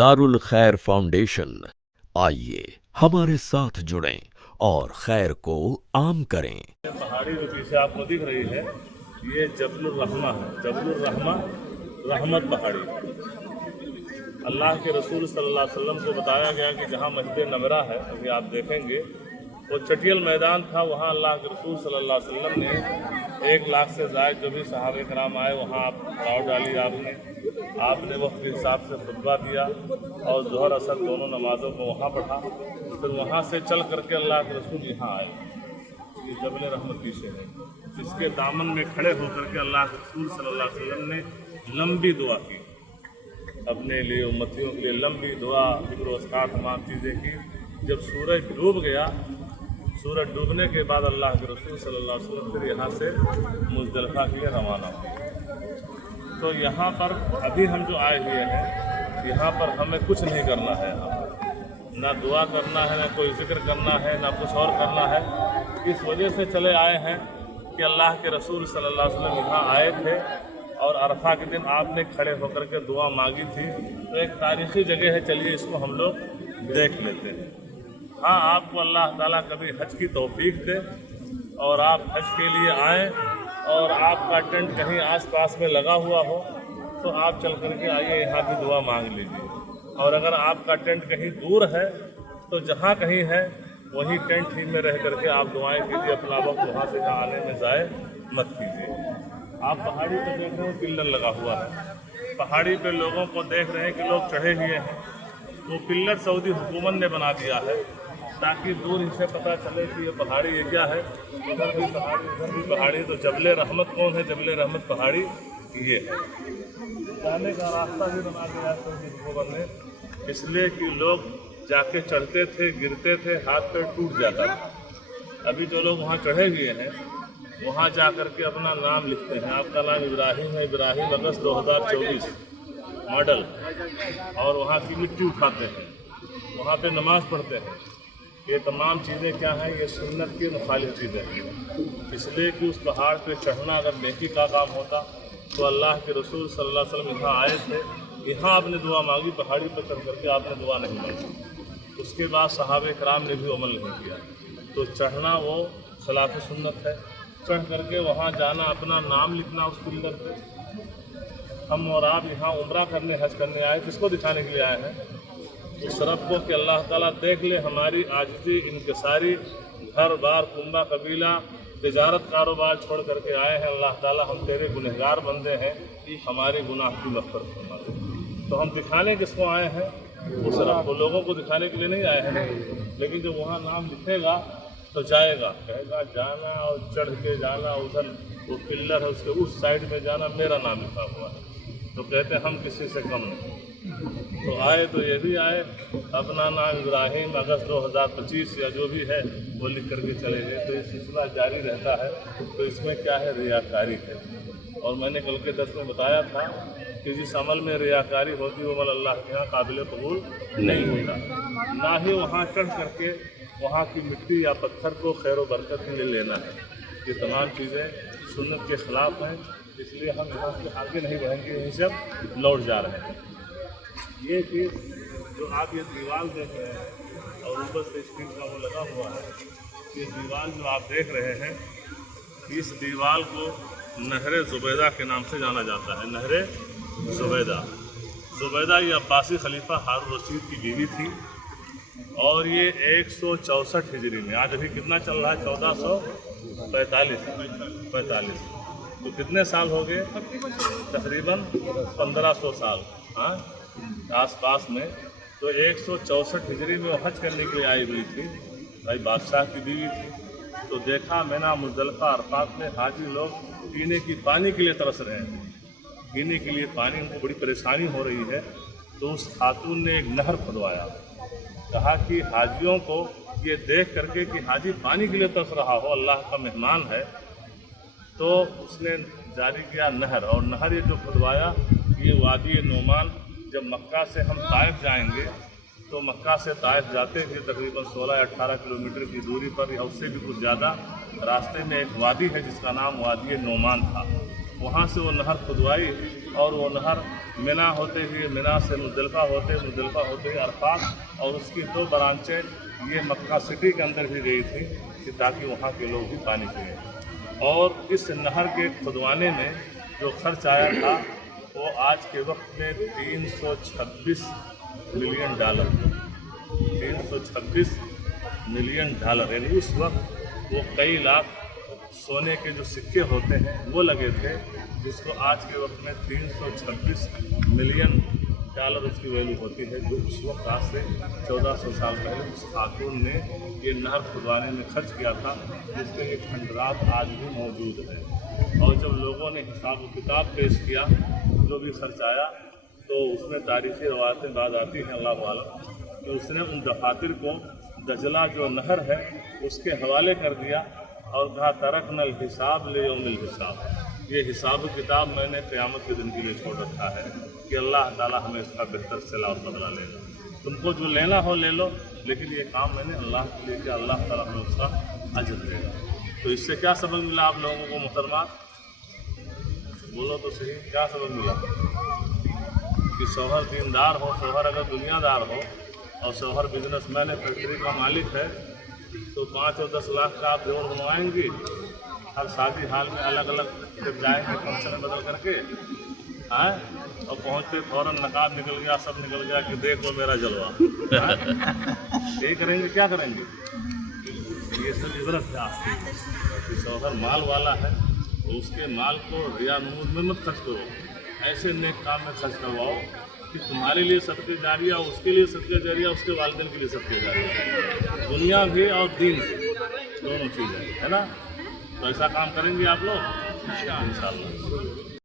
दारुल खैर फाउंडेशन। आइए हमारे साथ जुड़ें और खैर को आम करें। पहाड़ी जो पीछे आपको दिख रही है ये जबलुर रहमा है। जबलुर रहमा रहमत पहाड़ी। अल्लाह के रसूल सल्लल्लाहु अलैहि वसल्लम को बताया गया कि जहाँ मस्जिद नमरा है, अभी आप देखेंगे वो चटियल मैदान था। वहाँ अल्लाह के रसूल सल्लल्लाहु अलैहि वसल्लम ने 1 लाख से ज़ायद जो भी सहाबे कराम आए वहाँ आप पाँव डाली आपने वक्त के हिसाब से खुतबा दिया और ज़ोहर असर दोनों नमाज़ों को वहाँ पढ़ा। फिर वहाँ से चल करके अल्लाह के रसूल यहाँ आए। ये जबल रहमत पीछे है, इसके दामन में खड़े होकर के अल्लाह के रसूल सल्लल्लाहु अलैहि वसल्लम ने लंबी दुआ की, अपने लिए उम्मतियों के लिए लंबी दुआ, ज़िक्र अस्कार तमाम चीज़ें की। जब सूरज डूब गया, सूरज डूबने के बाद अल्लाह के रसूल सल्लल्लाहु अलैहि वसल्लम फिर यहाँ से मुज़दलिफ़ा के लिए रवाना हुए। तो यहाँ पर अभी हम जो आए हुए हैं, यहाँ पर हमें कुछ नहीं करना है, ना दुआ करना है, ना कोई जिक्र करना है, ना कुछ और करना है। इस वजह से चले आए हैं कि अल्लाह के रसूल सल्लल्लाहु अलैहि वसल्लम यहाँ आए थे और अरफा के दिन आपने खड़े होकर के दुआ मांगी थी। तो एक तारीख़ी जगह है, चलिए इसको हम लोग देख लेते हैं। हाँ, आपको अल्लाह ताला कभी हज की तौफीक दे और आप हज के लिए आएँ और आपका टेंट कहीं आसपास में लगा हुआ हो तो आप चल करके आइए, यहाँ भी दुआ मांग लीजिए। और अगर आपका टेंट कहीं दूर है तो जहाँ कहीं है वहीं टेंट ही में रह करके आप दुआएं कीजिए, अपना वक्त वहाँ से यहाँ आने में ज़ाय मत कीजिए। आप पहाड़ी पर देख रहे हैं पिल्लर लगा हुआ है, पहाड़ी पे लोगों को देख रहे हैं कि लोग चढ़े हुए हैं। वो पिल्लर सऊदी हुकूमत ने बना दिया है ताकि दूर से पता चले कि ये पहाड़ी ये क्या है, इधर भी पहाड़ी उधर भी पहाड़ी। तो जबल रहमत कौन है? जबल रहमत पहाड़ी ये है। जाने का रास्ता भी बना दिया सऊदी हुकूमत ने, इसलिए कि लोग जाके चढ़ते थे, गिरते थे, हाथ पैर टूट जाता था। अभी जो लोग वहाँ चढ़े हुए हैं वहाँ जा कर के अपना नाम लिखते हैं। आपका नाम इब्राहिम है, इब्राहिम अगस्त 2024 मॉडल, और वहाँ की मिट्टी उठाते हैं, वहाँ पे नमाज़ पढ़ते हैं। ये तमाम चीज़ें क्या हैं? ये सुन्नत के मुखालिफ चीज़ें हैं। इसलिए कि उस पहाड़ पे चढ़ना अगर नेकी का काम होता तो अल्लाह के रसूल सल्लल्लाहु अलैहि वसल्लम यहाँ आए थे, यहाँ आपने दुआ मांगी, पहाड़ी पर चढ़ करके आपने दुआ नहीं मांगी। उसके बाद सहाबे कराम ने भी अमल नहीं किया। तो चढ़ना वो खिलाफ सुन्नत है। चढ़ करके वहाँ जाना, अपना नाम लिखना उस पिल्लर पे। हम और आप यहाँ उम्रा करने, हज करने आए, किसको दिखाने के लिए आए हैं? उस रब को कि अल्लाह ताला देख ले हमारी आजिज़ी, इनकिसारी, घर बार, कुंबा कबीला, तिजारत कारोबार छोड़ करके आए हैं। अल्लाह ताला हम तेरे गुनहगार बंदे हैं, हमारे गुनाह की मग़फ़िरत फरमा दे। तो हम दिखाने किसको आए हैं? उस रब को। लोगों को दिखाने के लिए नहीं आए हैं। लेकिन जब वहाँ नाम लिखेगा तो जाएगा, कहेगा जाना और चढ़ के जाना, उधर वो पिल्लर है उसके उस साइड में जाना, मेरा नाम लिखा हुआ है। तो कहते हैं हम किसी से कम नहीं। तो आए तो ये भी आए, अपना नाम इब्राहिम अगस्त 2025 या जो भी है वो लिख करके चले गए। तो ये सिलसिला जारी रहता है। तो इसमें क्या है? रियाकारी है। और मैंने कल के दर्स में बताया था कि जिस अमल में रियाकारी होती है वो अमल अल्लाह के यहाँ काबिल कबूल नहीं होता। ना ही वहाँ चढ़ करके वहाँ की मिट्टी या पत्थर को खैर व बरकत में लेना है। ये तमाम चीज़ें सुन्नत के ख़िलाफ़ हैं, इसलिए हम यहाँ से आगे नहीं बढ़ेंगे, यहीं से अब लौट जा रहे हैं। ये चीज़ जो आप ये दीवार देख रहे हैं और ऊपर से स्क्रीन का वो लगा हुआ है, ये दीवार जो आप देख रहे हैं, इस दीवार को नहर ज़ुबैदा के नाम से जाना जाता है। नहर ज़ुबैदा। ज़ुबैदा ये अब्बासी खलीफा हारून रशीद की बीवी थी और ये 164 हिजरी में, आज अभी कितना चल रहा है? 1445। तो कितने साल हो गए? तकरीबन 1500 साल, हाँ, आसपास में। तो 164 हिजरी में वो हज करने के लिए आई हुई थी। भाई बादशाह की बीवी थी। तो देखा मिना, मुज़दलिफ़ा, अरफ़ात में हाजी लोग पीने की पानी के लिए तरस रहे हैं, पीने के लिए पानी, उनको बड़ी परेशानी हो रही है। तो उस खातून ने एक नहर खुदवाया। कहा कि हाजियों को ये देख करके कि हाजी पानी के लिए तरस रहा हो, अल्लाह का मेहमान है, तो उसने जारी किया नहर। और नहर ये जो खुदवाया, ये वादी नोमान, जब मक्का से हम ताइफ जाएंगे तो मक्का से ताइफ जाते हैं तकरीबन 16 या 18 किलोमीटर की दूरी पर या उससे भी कुछ ज़्यादा, रास्ते में एक वादी है जिसका नाम वादी नोमान था। वहाँ से वो नहर खुदवाई اور وہ نہر منا ہوتے ہوئے منا سے مزدلفہ ہوتے ہوئے عرفات، اور اس کی 2 برانچیں یہ مکہ سٹی کے اندر بھی گئی تھی کہ تاکہ وہاں کے لوگ بھی پانی پئیں۔ اور اس نہر کے کھدوانے میں جو خرچ آیا تھا وہ آج کے وقت میں $326 ملین، 326 ملین ڈالر، یعنی اس وقت وہ کئی لاکھ سونے کے جو سکے ہوتے ہیں وہ لگے تھے، جس کو آج کے وقت میں $326 ملین اس کی ویلیو ہوتی ہے، جو اس وقت آج سے 1400 سال پہلے اس خاتون نے یہ نہر کھدوانے میں خرچ کیا تھا، جس کے لیے کھنڈرات آج بھی موجود ہے۔ اور جب لوگوں نے حساب و کتاب پیش کیا جو بھی خرچ آیا، تو اس میں تاریخی روایتیں بعد آتی ہیں اللہ عالم کہ اس نے ان دفاتر کو دجلہ جو نہر ہے اس کے حوالے کر دیا اور کہا ترکنا الحساب لیوم الحساب، یہ حساب و کتاب میں نے قیامت کے دن کے لیے چھوڑ رکھا ہے کہ اللہ تعالیٰ ہمیں اس کا بہتر صلہ اور بدلہ لے گا، تم کو جو لینا ہو لے لو، لیکن یہ کام میں نے اللہ کے لیے کیا، اللہ تعالیٰ ہمیں اس کا اجر دے گا۔ تو اس سے کیا سبق ملا آپ لوگوں کو محترمات؟ بولو تو صحیح، کیا سبق ملا؟ کہ شوہر دیندار ہو، شوہر اگر دنیا دار ہو اور شوہر بزنس مین فیکٹری کا مالک ہے تو 5 اور 10 لاکھ کا آپ جوڑ بنوائیں گی، ہر شادی حال میں الگ الگ جب جائیں گے فنکشن بدل کر کے اور پہنچتے فوراً نقاب نکل گیا، سب نکل گیا کہ دیکھ لو میرا جلوہ، یہی کریں گے؟ کیا کریں گے؟ یہ سب عبرت ہے آپ کی کہ شوہر مال والا ہے تو اس کے مال کو ریا نمود میں مت خرچ کرو، ایسے نیک کام میں خرچ کرواؤ کہ تمہارے لیے صدقہ جاریہ، اس کے لیے صدقہ جاریہ، اس کے والدین کے لیے صدقہ جاریہ، دنیا بھی اور دین بھی، دونوں چیزیں ہے نا۔ تو ایسا کام کریں گے آپ لوگ انشاءاللہ۔